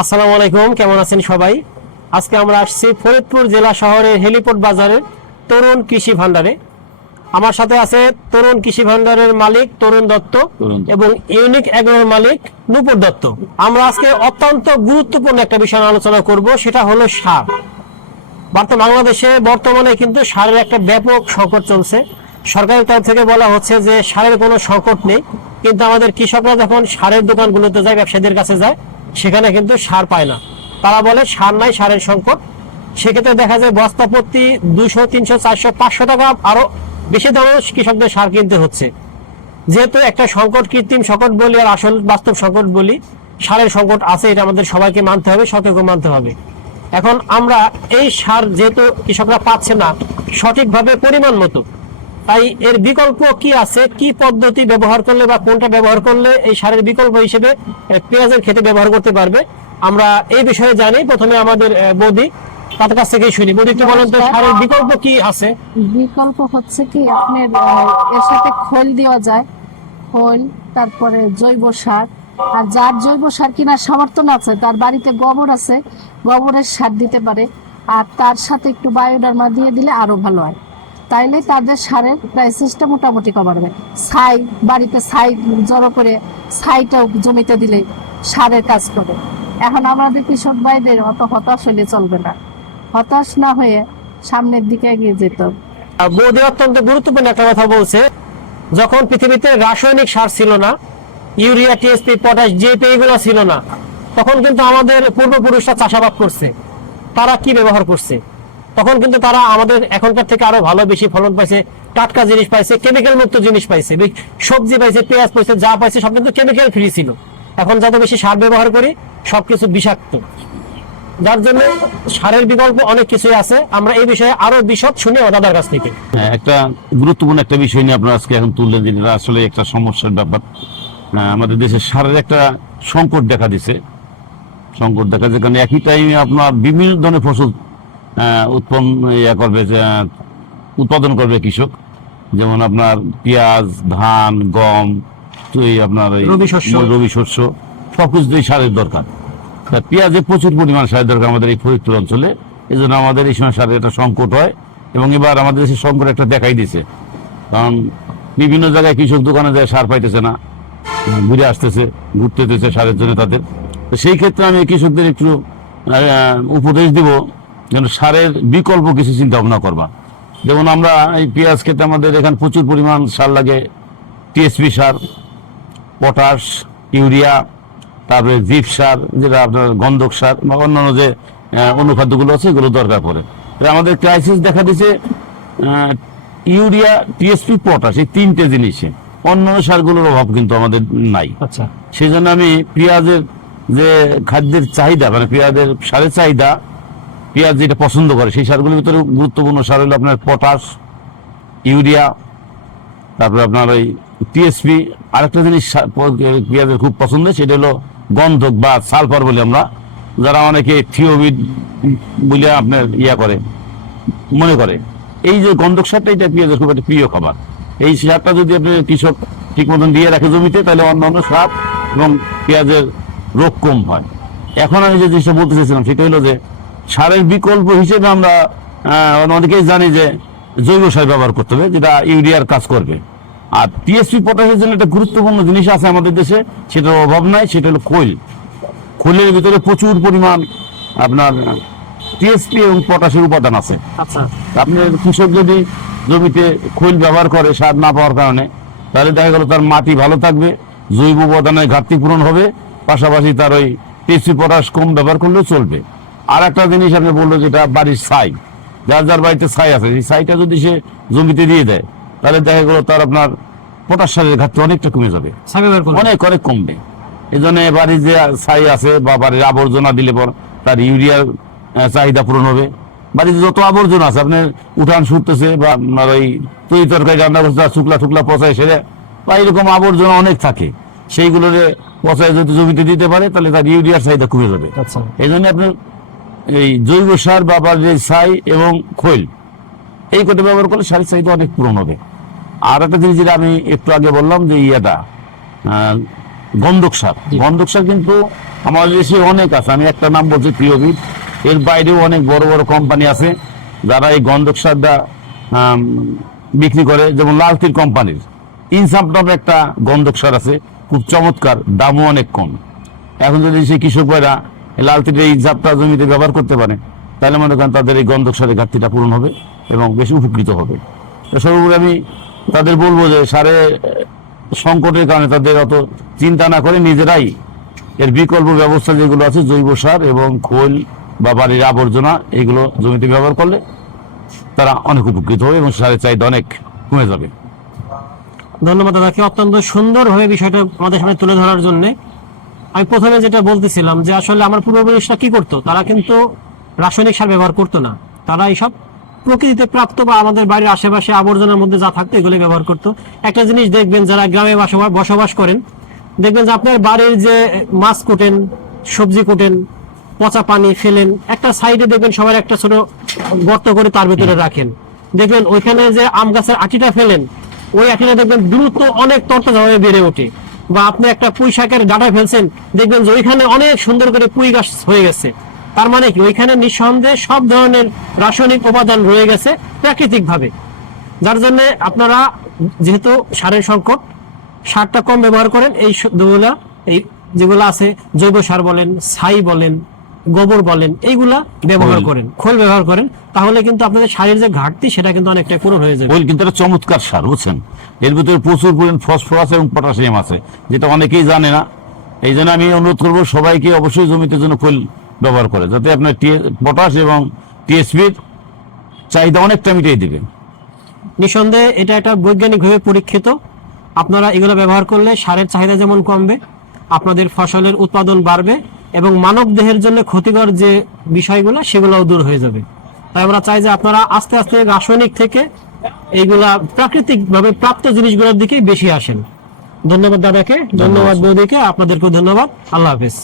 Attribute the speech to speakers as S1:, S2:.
S1: আসসালামু আলাইকুম কেমন আছেন সবাই? আজকে আমরা আসছি ফরিদপুর জেলা শহরের হেলিপোর্ট বাজারের তরুণ কৃষি ভান্ডারে। আমার সাথে আছে তরুণ কৃষি ভান্ডারের মালিক তরুণ দত্ত এবং ইউনিক এগ্রোর মালিক নূপুর দত্ত। আমরা আজকে অত্যন্ত গুরুত্বপূর্ণ একটা বিষয় আলোচনা করব সেটা হলো সার। বর্তমান বাংলাদেশে বর্তমানে কিন্তু সারের একটা ব্যাপক সংকট চলছে। সরকারের তরফ থেকে বলা হচ্ছে যে সারের কোনো সংকট নেই কিন্তু আমাদের কৃষকরা যখন সারের দোকানগুলোতে যায় ব্যবসায়ীদের কাছে যায় সেখানে কিন্তু সার পায় না। তারা বলে সার নাই, সারের সংকট। সেক্ষেত্রে দেখা যায় বস্তা প্রতি দুশো, তিনশো, চারশো, পাঁচশো টাকা আরও বেশি দামে কৃষকদের সার কিনতে হচ্ছে। যেহেতু একটা সংকট কৃত্রিম সংকট বলি আর আসল বাস্তব সংকট বলি, সারের সংকট আছে, এটা আমাদের সবাইকে মানতে হবে, সতর্ক মানতে হবে। এখন আমরা এই সার যেহেতু কৃষকরা পাচ্ছে না, সঠিকভাবে পরিমাণ মতো তাই এর বিকল্প কি আছে? কি পদ্ধতি ব্যবহার করলে বা কোনটা ব্যবহার করলে এই সারের বিকল্প হিসেবে পেঁয়াজের খেতে ব্যবহার করতে পারবে? আমরা এই বিষয়ে জানি। প্রথমে আমাদের বৌদি তার কাছ থেকেই শুনি। বৌদি একটু বলেন তো সারের বিকল্প কি আছে?
S2: বিকল্প হচ্ছে কি আপনার এর সাথে খোল দেওয়া যায়। খোল তারপরে জৈব সার। আর যার জৈব সার কেনার সমর্থন আছে তার বাড়িতে গোবর আছে গোবরের সার দিতে পারে। আর তার সাথে একটু বায়োডার্মা দিয়ে দিলে আরও ভালো হয়। তাইলে তাদের সারের প্রাইসেসটা মোটামুটি কমাবে ছাই, বাড়িতে ছাই জড়ো করে ছাইটাও জমিতে দিলে সারের কাজ করে। এখন আমাদের কৃষক ভাইদের অত হতাশ হলে চলবে না। হতাশ না হয়ে সামনের দিকে এগিয়ে যেতে
S1: বৌদি অত্যন্ত গুরুত্বপূর্ণ একটা কথা বলছে, যখন পৃথিবীতে রাসায়নিক সার ছিল না, ইউরিয়া, টিএসপি, পটাশ, জিএপি এগুলো ছিল না, তখন কিন্তু আমাদের পূর্বপুরুষরা চাষাবাদ করছে। তারা কি ব্যবহার করছে? তখন কিন্তু তারা আমাদের এখনকার থেকে আরও ভালো বেশি ফলন পাইছে টাটকা জিনিস পাইছে কেমিক্যাল মুক্ত জিনিস পাইছে সবজি পাইছে পেঁয়াজ পাইছে যা পাইছে সব কিন্তু কেমিক্যাল ফ্রি ছিল। এখন যত বেশি সার ব্যবহার করি সবকিছু বিষাক্ত। যার জন্য সারের বিকল্প অনেক কিছুই আছে। আমরা এই বিষয়ে আরও বিশদ শুনি দাদার কাছ থেকে।
S3: হ্যাঁ, একটা গুরুত্বপূর্ণ একটা বিষয় নিয়ে আপনারা আজকে এখন তুললেন যে আসলে একটা সমস্যার ব্যাপার। আমাদের দেশে সারের একটা সংকট দেখা দিছে। সংকট দেখা যায় কারণ একই টাইমে আপনার বিভিন্ন ধরনের ফসল উৎপন্ন ইয়া করবে উৎপাদন করবে কৃষক। যেমন আপনার পেঁয়াজ ধান গম এই আপনার এই
S1: রবি শস্য।
S3: রবি শস্য সবকিছুতেই সারের দরকার। তা পেঁয়াজে প্রচুর পরিমাণ সারের দরকার আমাদের এই ফরিদপুর অঞ্চলে। এই জন্য আমাদের এই সময় সারের একটা সংকট হয় এবং এবার আমাদের দেশে সংকট একটা দেখাই দিছে কারণ বিভিন্ন জায়গায় কৃষক দোকানে যায় সার পাইতেছে না ঘুরে আসতেছে ঘুরতে সারের জন্য তাদের। তো সেই ক্ষেত্রে আমি কৃষকদের একটু উপদেশ দিব। যেন সারের বিকল্প কিছু চিন্তা ভাবনা করবা। যেমন আমরা এই পেঁয়াজ খেতে আমাদের এখানে প্রচুর পরিমাণ সার লাগে টিএসপি সার পটাশ ইউরিয়া তারপরে জিপ সার যেটা আপনার গন্ধক সার বা অন্যান্য যে অনুখাদ্যগুলো আছে এগুলো দরকার পড়ে। আমাদের ক্রাইসিস দেখা দিচ্ছে ইউরিয়া টিএসপি পটাশ এই তিনটে জিনিসে। অন্যান্য সারগুলোর অভাব কিন্তু আমাদের নাই।
S1: আচ্ছা।
S3: সেই জন্য আমি পেঁয়াজের যে খাদ্যের চাহিদা মানে পেঁয়াজের সারের চাহিদা পেঁয়াজ যেটা পছন্দ করে, সেই সারগুলির ভিতরে গুরুত্বপূর্ণ সার হলো আপনার পটাশ, ইউরিয়া, তারপরে আপনার ওই টিএসপি আরেকটা জিনিস পেঁয়াজের খুব পছন্দ, সেটা হলো গন্ধক বা সালফার বলি আমরা, যারা অনেকে থিওবিড বলে আপনার ইয়া করে, মনে করে। এই যে গন্ধক সারটা, এটা পেঁয়াজের খুব একটা প্রিয় খাবার। এই সারটা যদি আপনি কৃষক ঠিক মতন দিয়ে রাখে জমিতে, তাহলে অন্যান্য সার এবং পেঁয়াজের রোগ কম হয়। এখন আমি যে জিনিসটা বলতে চাইছিলাম সেটা হলো যে সারের বিকল্প হিসেবে আমরা অনেকেই জানি যে জৈব সার ব্যবহার করতে হবে যেটা ইউরিয়ার কাজ করবে। আর টিএসপি পটাশের জন্য একটা গুরুত্বপূর্ণ জিনিস আছে আমাদের দেশে সেটার অভাব নাই সেটা হলো খৈল। খৈলের ভিতরে প্রচুর পরিমাণ আপনার টিএসপি এবং পটাশের উপাদান আছে।
S1: আচ্ছা।
S3: আপনার কৃষক যদি জমিতে খৈল ব্যবহার করে সার না পাওয়ার কারণে তাহলে দেখা গেল তার মাটি ভালো থাকবে জৈব উপাদানের ঘাটতি পূরণ হবে পাশাপাশি তার ওই টেসি পটাশ কম ব্যবহার করলেও চলবে। আর একটা জিনিস আপনি বলল যেটা বাড়ির ছাই। যার যার বাড়িতে ছাই আছে সেই ছাইটা যদি সে জমিতে দিয়ে দেয় তাহলে দেখা গেলো তার আপনার পটাশ সারের ঘাটতি অনেকটা কমে যাবে। অনেক অনেক কমবে। এই জন্য বাড়ির যে ছাই আছে বা বাড়ির আবর্জনা দিলে পর তার ইউরিয়ার চাহিদা পূরণ হবে। বাড়িতে যত আবর্জনা আছে আপনার উঠান শুটতেছে বা আপনার ওই তৈরি তরকারি রান্না করতে শুকলা টুকলা পচায় সেরে বা এরকম আবর্জনা অনেক থাকে। সেইগুলোরে পচায় যদি জমিতে দিতে পারে তাহলে তার ইউরিয়ার চাহিদা কমে যাবে।
S1: আচ্ছা।
S3: এই জন্য আপনার এই জৈব সার বা বাড়ির ছাই এবং খৈল এই কটা ব্যবহার করলে সারের চাহিদা অনেক পূরণ হবে। আর একটা জিনিস যেটা আমি একটু আগে বললাম যে ইয়েটা গন্ধক সার। গন্ধক সার কিন্তু আমাদের দেশে অনেক আছে। আমি একটা নাম বলছি প্রিয়বিদ এর বাইরেও অনেক বড় বড় কোম্পানি আছে যারা এই গন্ধক সারটা বিক্রি করে। যেমন লালতির কোম্পানির ইনসাপ নামে একটা গন্ধক সার আছে। খুব চমৎকার দামও অনেক কম। এখন যদি সেই কৃষক ভাইরা এই লালতির এই জাতটা জমিতে ব্যবহার করতে পারে, তাহলে মনে করেন তাদের এই গন্ধক সারের ঘাটতিটা পূরণ হবে এবং বেশি উপকৃত হবে। সর্বোপরি আমি তাদের বলব যে সারে, সংকটের কারণে তাদের অত চিন্তা না করে নিজেরাই এর বিকল্প ব্যবস্থা যেগুলো আছে, জৈব সার এবং খোল বা বাড়ির আবর্জনা, এগুলো জমিতে ব্যবহার করলে তারা অনেক উপকৃত হবে এবং সারের চাহিদা অনেক কমে যাবে।
S1: ধন্যবাদ দাদাকে অত্যন্ত সুন্দরভাবে বিষয়টা আমাদের সামনে তুলে ধরার জন্য। আমি প্রথমে যেটা বলতেছিলাম যে আসলে আমার পূর্বপুরুষরা কি করতো? তারা কিন্তু রাসায়নিক সার ব্যবহার করতো না। তারা এইসব প্রকৃতিতে প্রাপ্ত বা আমাদের বাড়ির আশেপাশে আবর্জনার মধ্যে যা থাকতো এগুলি ব্যবহার করতো। একটা জিনিস দেখবেন যারা গ্রামে বসবাস বসবাস করেন দেখবেন যে আপনার বাড়ির যে মাছ কোটেন সবজি কোটেন পচা পানি ফেলেন একটা সাইডে দেখবেন সবার একটা ছোট গর্ত করে তার ভিতরে রাখেন। দেখবেন ওইখানে যে আম গাছের আটিটা ফেলেন ওই আটিটা দেখবেন দ্রুত অনেক তরতাজাভাবে বেড়ে ওঠে। বা আপনি একটা পুঁই শাকের ডাটা ফেলছেন, দেখবেন যে ওইখানে অনেক সুন্দর করে পুঁই গাছ হয়ে গেছে। তার মানে কি? ওইখানে নিঃসন্দেহে সব ধরনের রাসায়নিক উপাদান রয়ে গেছে প্রাকৃতিকভাবে। যার জন্য আপনারা যেহেতু সারের সংকট, সারটা কম ব্যবহার করেন। এই দুগুলা, এই যেগুলো আছে, জৈব সার বলেন, ছাই বলেন গোবর বলেন এইগুলা ব্যবহার করেন খোল ব্যবহার করেন তাহলে কিন্তু আপনাদের সারের যে ঘাটতি সেটা কিন্তু অনেকটা পূরণ হয়ে যাবে।
S3: কিন্তু একটা চমৎকার সার বুঝছেন? এর ভিতরে প্রচুর পরিমাণ ফসফরাস এবং পটাশিয়াম আছে যেটা অনেকেই জানে না। এই জন্য আমি অনুরোধ করব সবাইকে অবশ্যই জমিতে জন্য খোল ব্যবহার করে যাতে আপনার পটাশ এবং টিএসপির চাহিদা অনেকটা মিটিয়ে দিবে।
S1: নিঃসন্দেহে এটা একটা বৈজ্ঞানিকভাবে পরীক্ষিত। আপনারা এগুলো ব্যবহার করলে সারের চাহিদা যেমন কমবে আপনাদের ফসলের উৎপাদন বাড়বে এবং মানব দেহের জন্য ক্ষতিকর যে বিষয়গুলো সেগুলোও দূর হয়ে যাবে। তাই আমরা চাই যে আপনারা আস্তে আস্তে রাসায়নিক থেকে এইগুলা প্রাকৃতিকভাবে প্রাপ্ত জিনিসগুলোর দিকেই বেশি আসেন। ধন্যবাদ দাদাকে ধন্যবাদ বৌদিকে আপনাদেরকেও ধন্যবাদ। আল্লাহ হাফিজ।